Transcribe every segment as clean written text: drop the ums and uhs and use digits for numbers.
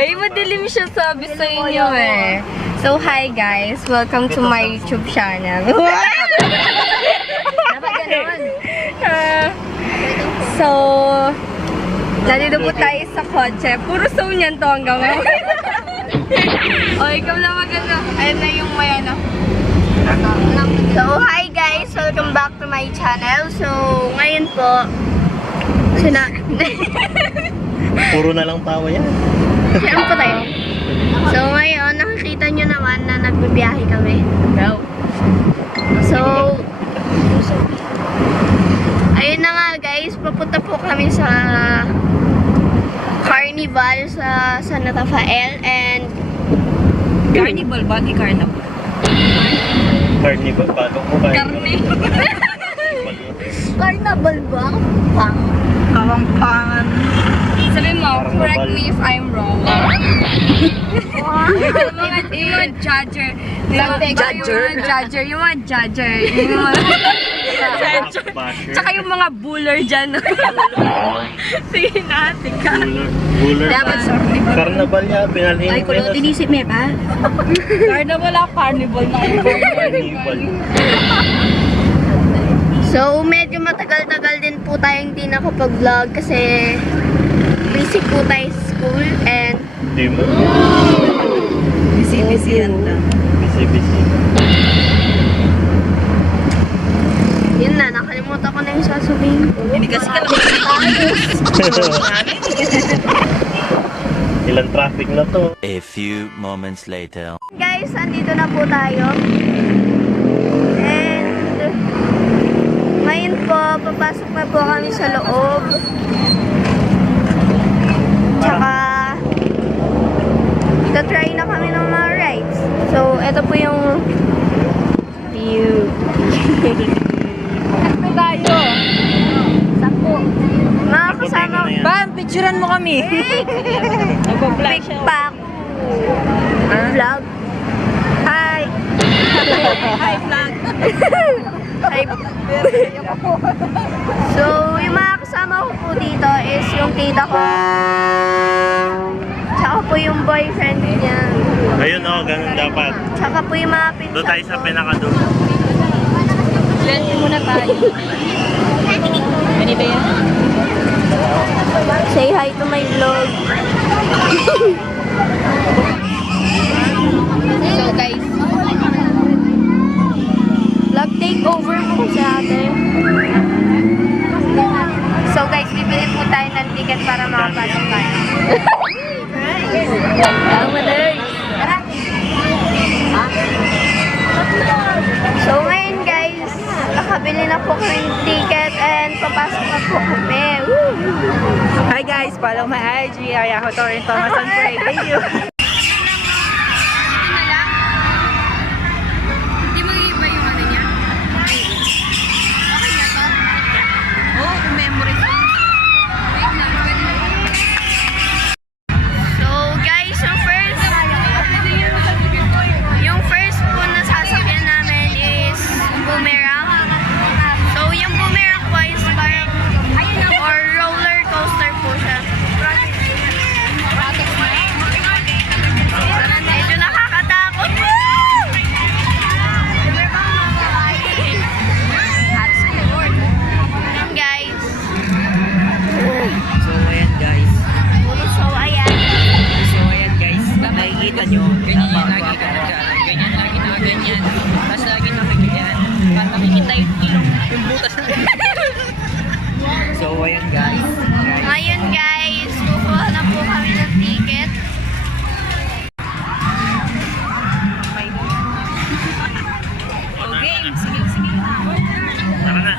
Ay, madilim siya sabi sa inyo eh. So, hi guys. Welcome to my YouTube channel. Dapat ganun. So, nandito po tayo sa kotse. Puro zone yan to hanggang ngayon. O, ikaw na maganda. Ayun na yung may ano. So, hi guys! Welcome back to my channel. So, ngayon po, Puro na lang tawa yan. saan po tayo? So, ngayon, nakikita nyo naman na nagbibiyahe kami. So, ayun na nga guys, papunta po kami sa Carnival sa San Rafael and Carnival ba? Di Carnival? Carnival, paano mo ba? Carnival ba? Pang. Sabi mo, correct me if I'm wrong. Yung mga judger. Yung mga judger. Tsaka yung mga buller dyan. Sige natin ka. Buller. Carnival niya, pinalhin. Ay, kulo, dinisip me ba? Carnival ako, carnival na yung Carnival. So, medyo matagal-tagal din po tayong hindi nakapag-vlog kasi busy po tayo sa school and Di mo. busy yan lang. Busy. Yun na, nakalimutan ko na yung sasabihin ko. Hindi kasi ka Ilang traffic na to. A few moments later. Guys, andito na po tayo. And ngayon po, papasok na po kami sa loob. Tsaka try na kami ng mga rides. So, ito po yung view. Sakto tayo. Sakto. Mga kasama. Bam, picturean mo kami. Big pack. Vlog. Hi. Hi, vlog. Hi. So, yung mga kasama ko po dito is yung tita ko. Tsaka po yung boyfriend niya. Ayun o, ganun dapat. Tsaka po yung mga pinsan Doon tayo sa pinakadulo. Selfie muna tayo. Ganito yan. Say hi to my vlog. So guys, vlog takeover po sa atin. So guys, bibili po tayo ng ticket para makapasok tayo. So ngayon guys, nakabili na po kami ng ticket and papasok na po kami. Woo! Hi guys, follow my IG, Ayaho Torrent Thomas and Pray. Thank you. Hindi mo iiba yung ano niya? Okay na to? Oo, kung memory ko. So guys, yung first po na sasakyan namin is boomerang. So yung boomerang po is parang or roller coaster po siya. Medyo nakakatakot. Guys. So ayan guys. So ayan. Nakikita nyo. Ganyan lagi. Tapos lagi ganyan. Nakikita yung butas na. So ayan guys. Ngayon guys, kukuha na po kami ng ticket. Okay, sige. Tara na.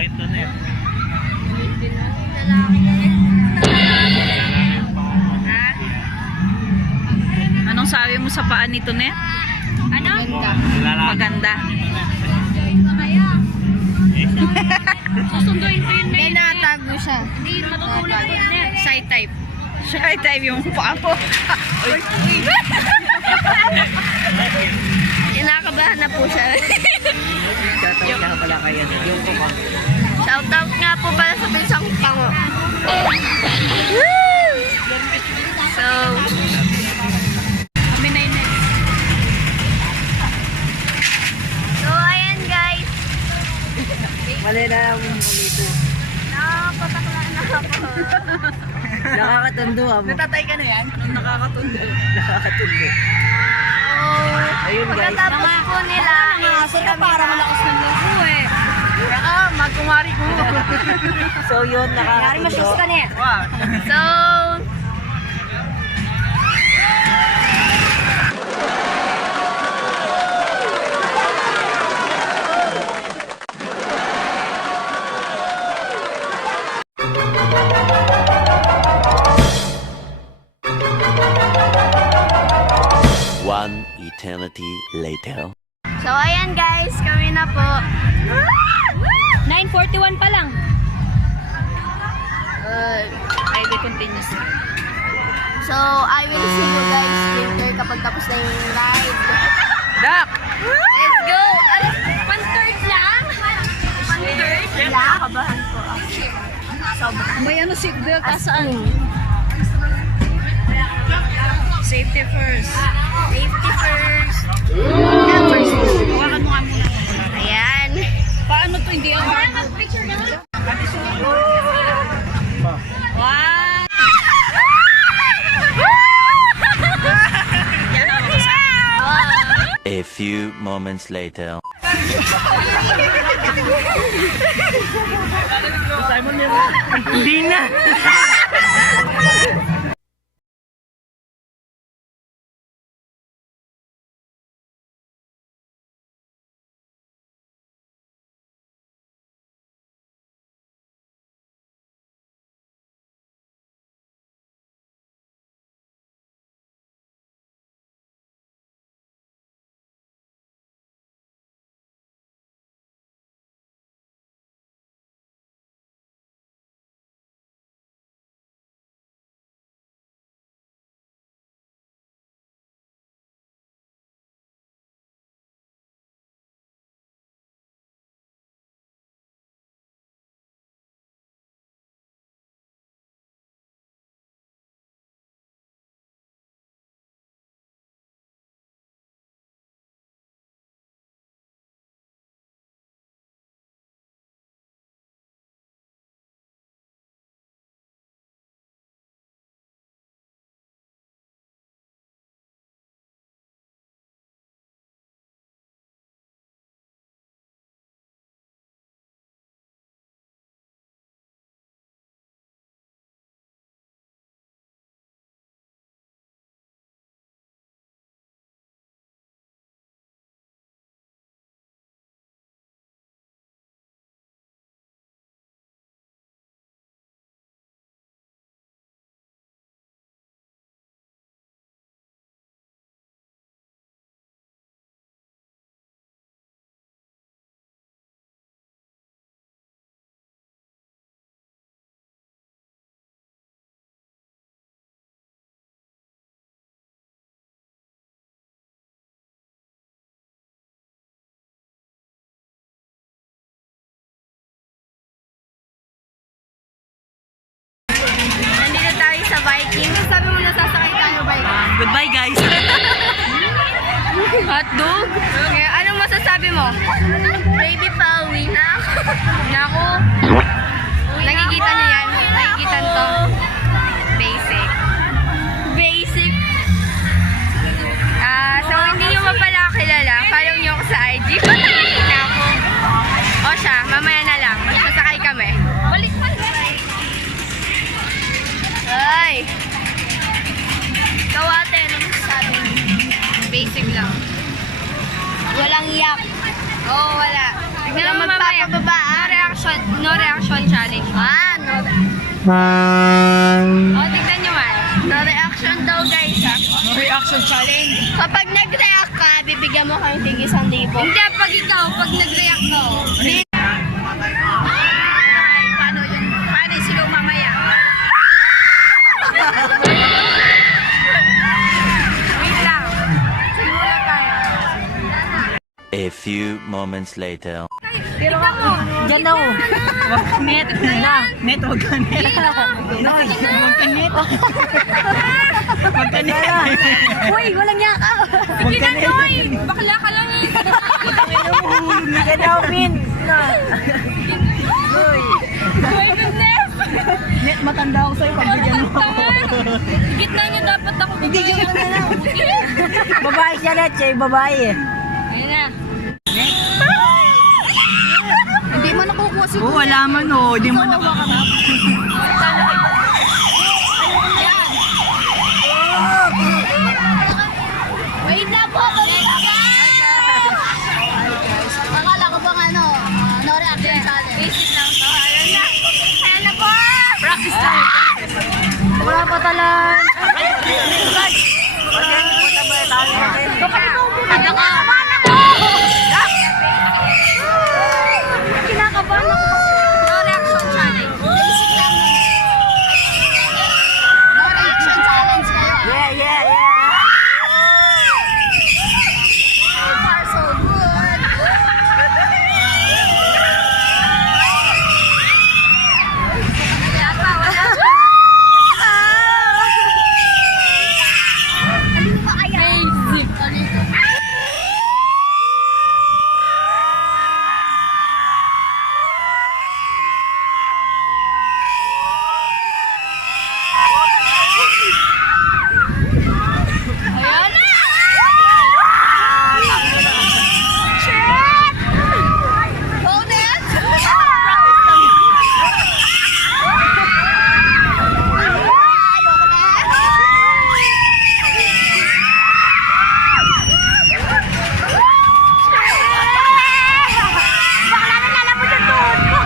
Bakit to na Anong sabi mo sa paan nito, Net? Ano? Maganda. Susunduin ko yun, Net. Tinatago siya. Hindi, matutulog ko, Net. Shy type. Shy type yung paa ko. Kinakabahan na po siya. Shoutout nga pala kayo. Yung ko. Shoutout nga po pala sa pinsang pango. So, Kami na yun, Net. ayan guys. Mali na lang mo dito. Nakapatakla na ako. Nakakatundo mo. Natatay ka na yan? Nakakatundo. Nakakatundo. Ayun, guys. Pagkatapos po nila, para malakas ng lupo eh. Magkumari ko. So yun, nakakatundo. masyos ka niya. Wow. So, One eternity later. ayan guys, kami na po. 9:41 pa lang. I will continue. So, I will see you guys later kapag tapos na yung ride. Dak! Let's go! Ano? 1/3 lang? 1/3 lang? Kabahan ko. May ano seatbelt saan? Safety first. Safety first. Hawakan mo nga muna. Ayan. Paano to hindi ako? Picture na. Wow! A few moments later. Hindi na! Nandito tayo sa Viking. Sabi mo na sasakay tayo Viking. Goodbye, guys. Hotdog? Okay, anong masasabi mo? Baby pa, uwi na ako. Naku. Nakikita niyo yan? Nakikita to? Basic. Basic. So hindi niyo pa pala ako kilala. Follow niyo ako sa IG. Naku. O siya, mamaya na lang. Sasakay kami. Balik pa. Ay. Kawate, ano masasabi mo? Basic lang. Walang yak. Oo, wala. Tignan mo mamaya. Magpapababa. Reaction reaction challenge. Oh, tignan nyo man. No reaction daw guys ha. No reaction challenge. Kapag nag-react ka, bibigyan mo kayong tig 1,000. Hindi, pag ikaw, pag nag-react ka. Paano yun? Paano yung sigaw mamaya? Wait lang. Simula tayo. A few moments later. Pero mo. Diyan na oh. Wag ka net. Net, wag ka net. Wag ka net. Wag ka net. Uy, walang yaka. Sige na, Noy. Bakla ka lang eh. Diyan na oh, Pin. My goodness. Net, matanda ako sa'yo pag bigyan mo ako. Gitna niya dapat ako. Hindi, diyan ka na lang. Babae siya, Net. Siya yung babae eh. Ayan na. Hindi mo nakukuha si Oo, wala man oh. Hindi mo nakukuha. Wait na po. Akala ko bang no reaction challenge. Basic lang to. Ayan na po. Practice tayo. Wala pa talang. Ano ka? Kinakabahan ako. No reaction challenge. Basic lang. No reaction challenge kayo. Yeah. So far so good. Yata, wala. Ano ba kaya? Basic. Ayan na! Shit! Hold it! Bakla na lalabot yung tuhod ko!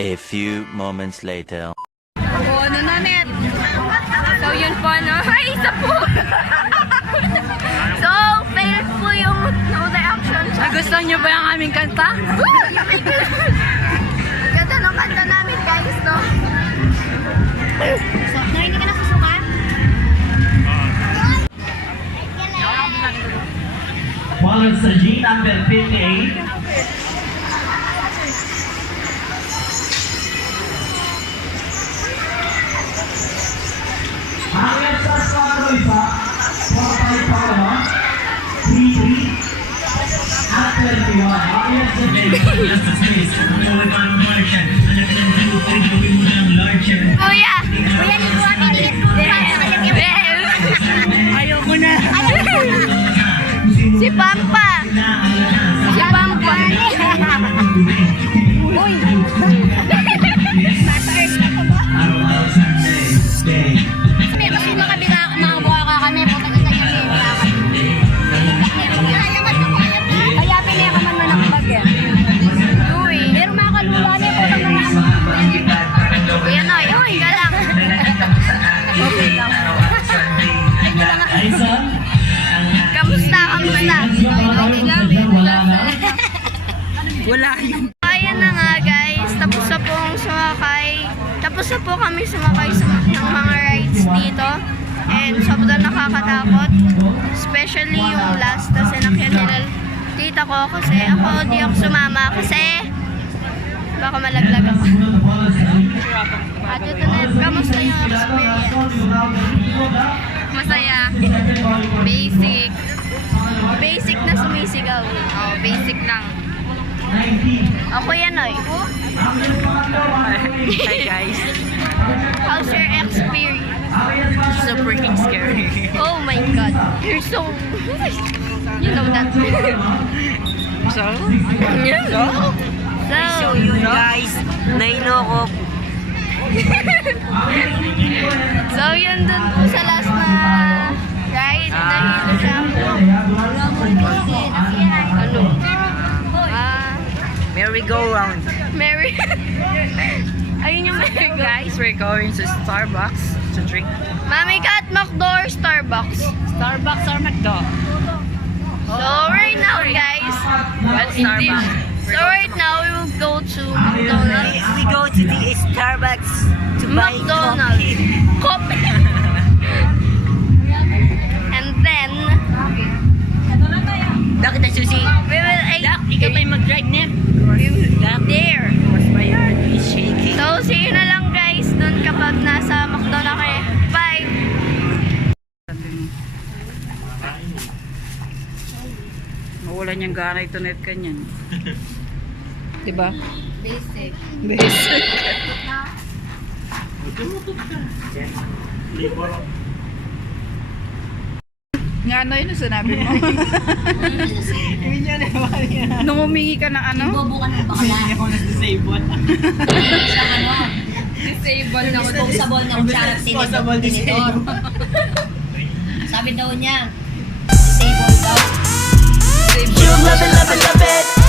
A few moments later. Oo, ano na, Net? So, yun po, no? Ay, isa po! So, failed po yung no reaction challenge. Nagustuhan niyo ba yung aming kanta? Ganda ng kanta namin, guys, no? So, hindi ka na susuka? Followed sa G number 58. Hanggang sa 4 isa, 4-5 pangalawa, 3-3, at 21. Hanggang sa Kuya! Kuya, dito kami dito. Ayoko na. Si Pampa! Si Pampa! Uy! Araw-araw Sunday. Kasi makabuha ka kami, puta ka sa inyo. Kaya pinakaman mo ng bag eh. Uy, pero makakalula niya, puta ka na. Kuya Noy, uy, galang. Okay lang. Aisa, Kamusta? Kamusta? Okay lang. Tapos na po kami sumakay ng mga rides dito. And sobrang nakakatakot. Especially yung last na sinakyan nila tita ko. Kasi ako di ako sumama. Kasi baka malaglag ako. At ito na, kamusta yung experience? Masaya. Basic. Basic na sumisigaw. Oh, basic lang. Ako yan, oy. Hi guys. How's your experience? So freaking scary. Oh my god. You're so... You know that. So? So, yun guys. Nainoko. so yun dun po sa last na ride. Nahilo siya. Ano? Merry-go-round. Mary. Ayun yung Mary go. Guys, we're going to Starbucks to drink. Mami got McDo or Starbucks? Starbucks or McDo? So right now, guys. What Starbucks? So right now, we will go to McDonald's. We go to the Starbucks to buy McDonald's. Coffee. And then, Bakit na susi? we will eat. Ikaw pa yung mag-drive niya. There. My heart is shaking. So, see you na lang guys dun kapag nasa McDo na kayo. Bye! Mawalan niyang gana ito net kanyan. Diba? Basic. Basic. Nga ano yun ang sinabi mo? Nung humingi ka ng ano? Bobo ka ng bakla. Disable. Disable na disposable na kutsara tinidor. Sabi daw niya, disable daw. You love it, love it, love it.